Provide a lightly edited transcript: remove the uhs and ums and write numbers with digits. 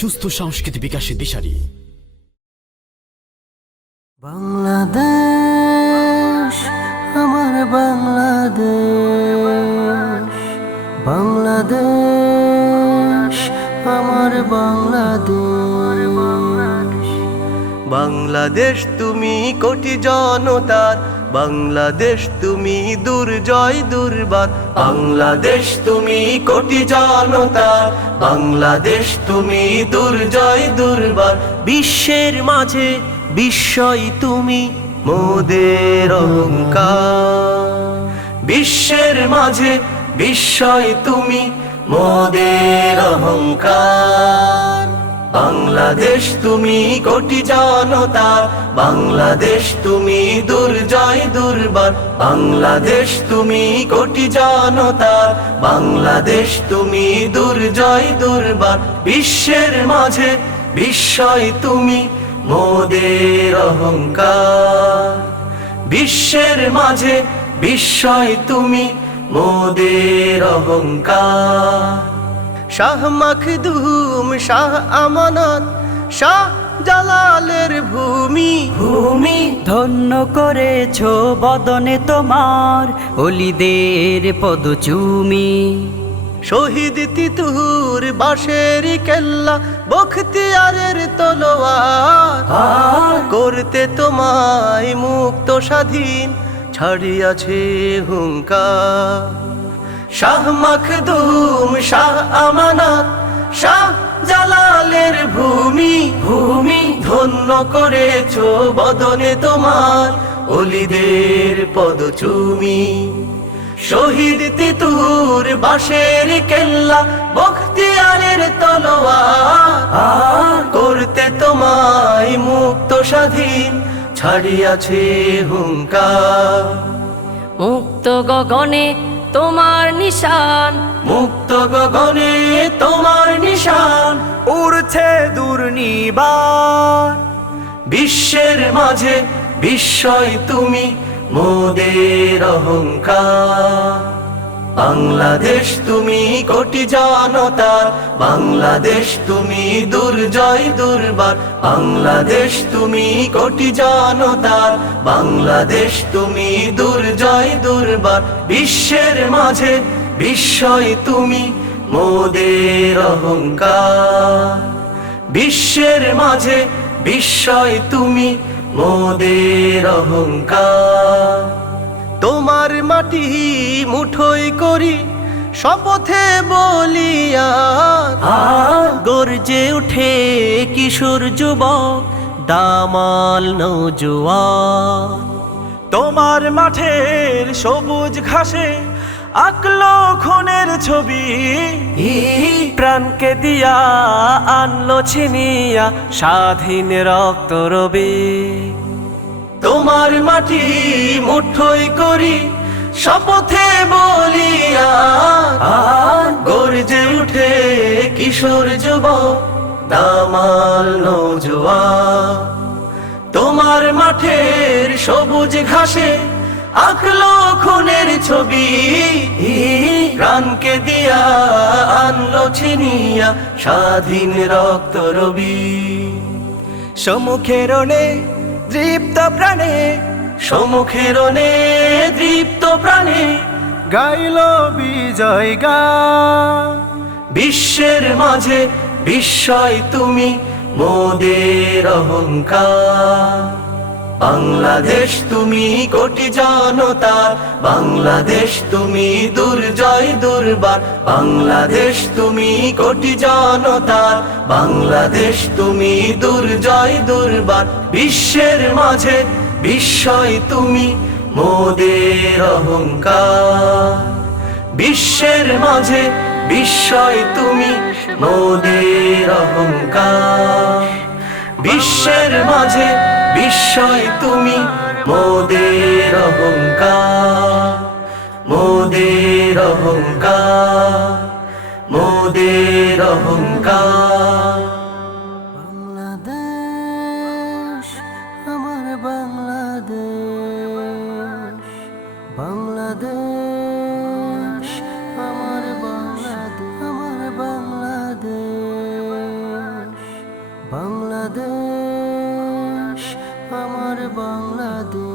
সুস্থ সংস্কৃতি বিকাশের দিশারি। বাংলাদেশ আমার বাংলাদেশ, বাংলাদেশ আমার বাংলাদেশ। বাংলাদেশ তুমি কোটি জনতার, বাংলাদেশ তুমি দুর্জয় দুর্বার। বাংলাদেশ তুমি কোটি জনতার, বাংলাদেশ তুমি দুর্জয় দুর্বার। বিশ্বের মাঝে বিস্ময় তুমি মোদের অহংকার, বিশ্বের মাঝে বিস্ময় তুমি মোদের অহংকার। বাংলাদেশ তুমি কোটি জনতার, বাংলাদেশ তুমি দুর্জয় দুর্বার। বাংলাদেশ তুমি কোটি জনতার, বাংলাদেশ তুমি দুর্জয় দুর্বার। বিশ্বের মাঝে বিস্ময় তুমি মোদের অহংকার, বিশ্বের মাঝে বিস্ময় তুমি মোদের অহংকার। শাহ মখদুম, শাহ আমানত, শাহ জালালের ভূমি ভূমি ধন্য করেছ বদনে তোমার অলিদের পদচুমি। শহীদ তিতুর বাঁশের কেল্লা, বখতিয়ারের তলোয়ার করতে তোমায় মুক্ত স্বাধীন ছাড়িয়াছে হুঙ্কার। শাহ মখদুম, শাহ আমানত, শাহ জালালের ভূমি ভূমি ধন্য করেছ বদনে তোমার অলিদের পদচুমি। শহীদ তিতুর বাঁশের কেল্লা, বখতিয়ারের তলোয়ার করতে তোমায় মুক্ত স্বাধীন ছাড়িয়াছে হুঙ্কার। মুক্ত গগনে তোমার নিশান, মুক্ত গগনে তোমার নিশান উড়ছে দুর্নিবার। বিশ্বের মাঝে বিস্ময় তুমি মোদের অহংকার। বাংলাদেশ তুমি কোটি জনতার, বাংলাদেশ তুমি দুর্জয় দুর্বার। বাংলাদেশ তুমি কোটি জনতার, বাংলাদেশ তুমি দুর্জয় দুর্বার। বিশ্বের মাঝে বিস্ময় তুমি মোদের অহংকার, বিশ্বের মাঝে বিস্ময় তুমি মোদের অহংকার। তোমার মাটি মুঠোই করি শপথে বলিয়া, গর্জে উঠে কিশোর যুবক দামাল নৌজোয়ান। তোমার মাঠের সবুজ ঘাসে আঁকলো খুনের ছবি, প্রাণকে দিয়া আনলো ছিনিয়া স্বাধীন রক্ত রবি। তোমার মাটি মুঠোই করি শপথে বলিয়া, গর্জে উঠে কিশোর যুবক দামাল নৌজোয়ান। তোমার মাঠের সবুজ ঘাসে আঁকলো খুনের ছবি, প্রাণকে দিয়া আনলো ছিনিয়া স্বাধীন রক্ত রবি। সম্মুখের নে দৃপ্ত প্রাণে, সম্মুখের নে দৃপ্ত প্রাণে গাইল বিজয় গান। বিশ্বের মাঝে বিস্ময় তুমি মোদের অহংকার। বাংলাদেশ তুমি কোটি জনতার, বাংলাদেশ তুমি দুর্জয় দুর্বার। বাংলাদেশ তুমি কোটি জনতার, বাংলাদেশ তুমি দুর্জয় দুর্বার। বিশ্বের মাঝে বিস্ময় তুমি মোদের অহংকার, বিশ্বের মাঝে বিস্ময় তুমি মোদের অহংকার। বিশ্বের মাঝে বিস্ময় তুমি মোদের অহংকার, মোদের অহংকার, মোদের অহংকার। বাংলাদেশ আমার বাংলাদেশ, বাংলাদেশ আমার বাংলাদেশ, আমার বাংলাদেশ। বাংলাদেশ আমার বাংলাদেশ।